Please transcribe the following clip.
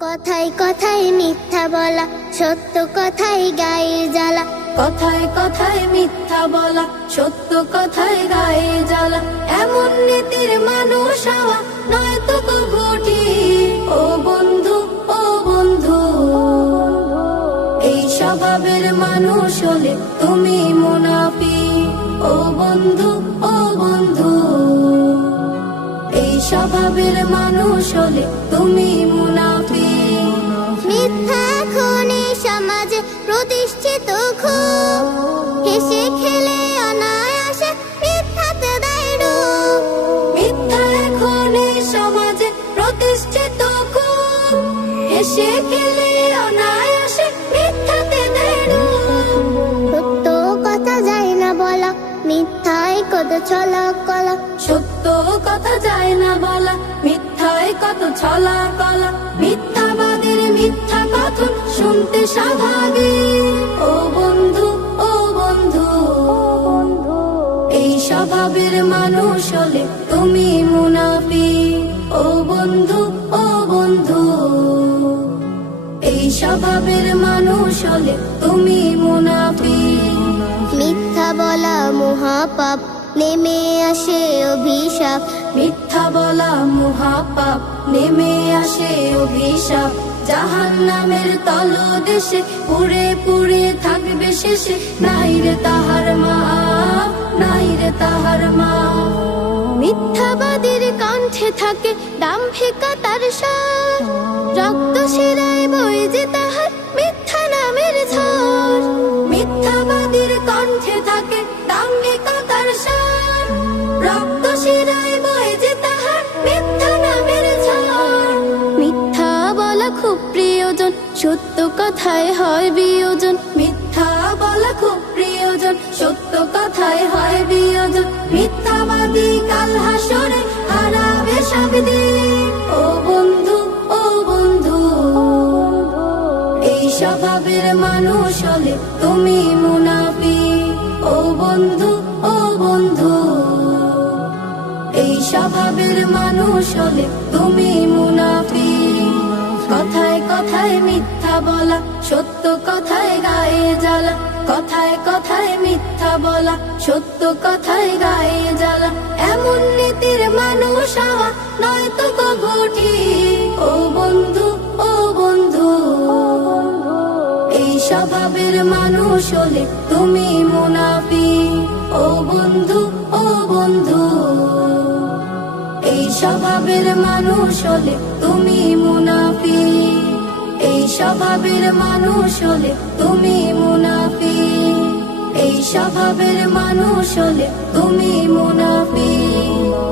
কথায় কথায় মিথ্যা বলা, সত্য কথায় গায়ে জ্বালা। কথায় কথায় মিথ্যা বলা, সত্য কথায় গায়ে জ্বালা। এমন নীতির মানুষ হওয়া নয় তো কভু ঠিক। ও বন্ধু, ও বন্ধু, এই স্বভাবের মানুষ হলে তুমি মুনাফিক। ও বন্ধু, ও বন্ধু, এই স্বভাবের মানুষ হলে তুমি মুনাফিক। মিথ্যা এখন এই সমাজে প্রতিষ্ঠিত খুব, হেসে খেলে অনায়াসে মিথ্যাতে দেয় ডুব। মিথ্যা এখন এই সমাজে প্রতিষ্ঠিত খুব, হেসে খেলে অনায়াসে মিথ্যাতে দেয় ডুব। সত্য কথা যায় না বলা, মিথ্যায় কত ছলা কলা। সত্য কথা যায় না বলা, মিথ্যায় কত ছলা কলা। মিথ্যাবাদীর মিথ্যা কথন শুনতে স্বাভাবিক। ও বন্ধু, ও বন্ধু, এই স্বভাবের মানুষ হলে তুমি মুনাফিক। ও বন্ধু, ও বন্ধু, এই স্বভাবের মানুষ হলে তুমি মুনাফিক। মিথ্যা বলা মহাপাপ, নেমে আসে অভিশাপ। মিথ্যা বলা মহাপাপ, নেমে আসে অভিশাপ। জাহান্নামের তলদেশে পুড়ে পুড়ে থাকবে শেষে। নাই রে তাহার মাপ, নাই রে তাহার মাপ। মিথ্যাবাদীর কণ্ঠে থাকে দাম্ভিকতার সার, রক্ত শিরায় বই যে তাহার মিথ্যা নামের ঝড়। মিথ্যাবাদীর কণ্ঠে থাকে দাম্ভিকতার সার, রক্ত শিরায় বয় যে তাহার মিথ্যা নামের ঝড়। মিথ্যা বলা খুব প্রিয়জন, সত্য কথায় হয় বিয়োজন। মিথ্যা বলা খুব প্রিয়জন, সত্য কথায় হয় বিয়োজন। মিথ্যাবাদী কাল হাসরে হারাবে সব দিক। ও বন্ধু, ও বন্ধু, এই স্বভাবের মানুষ হলে তুমি মুনাফিক। ও বন্ধু, ও বন্ধু, এই স্বভাবের মানুষ হলে তুমি মুনাফিক। কথায় কথায় মিথ্যা বলা, সত্য কথায় গায়ে জ্বালা। কথায় কথায় মিথ্যা বলা, সত্য কথায় গায়ে জ্বালা। এমন নীতির মানুষ হওয়া নয় তো কভু ঠিক। ও বন্ধু, ও বন্ধু, এই স্বভাবের মানুষ হলে তুমি মুনাফিক। ও বন্ধু, ও বন্ধু, এই স্বভাবের মানুষ হলে তুমি মুনাফিক। এই স্বভাবের মানুষ হলে তুমি মুনাফিক। এই স্বভাবের মানুষ হলে তুমি মুনাফিক।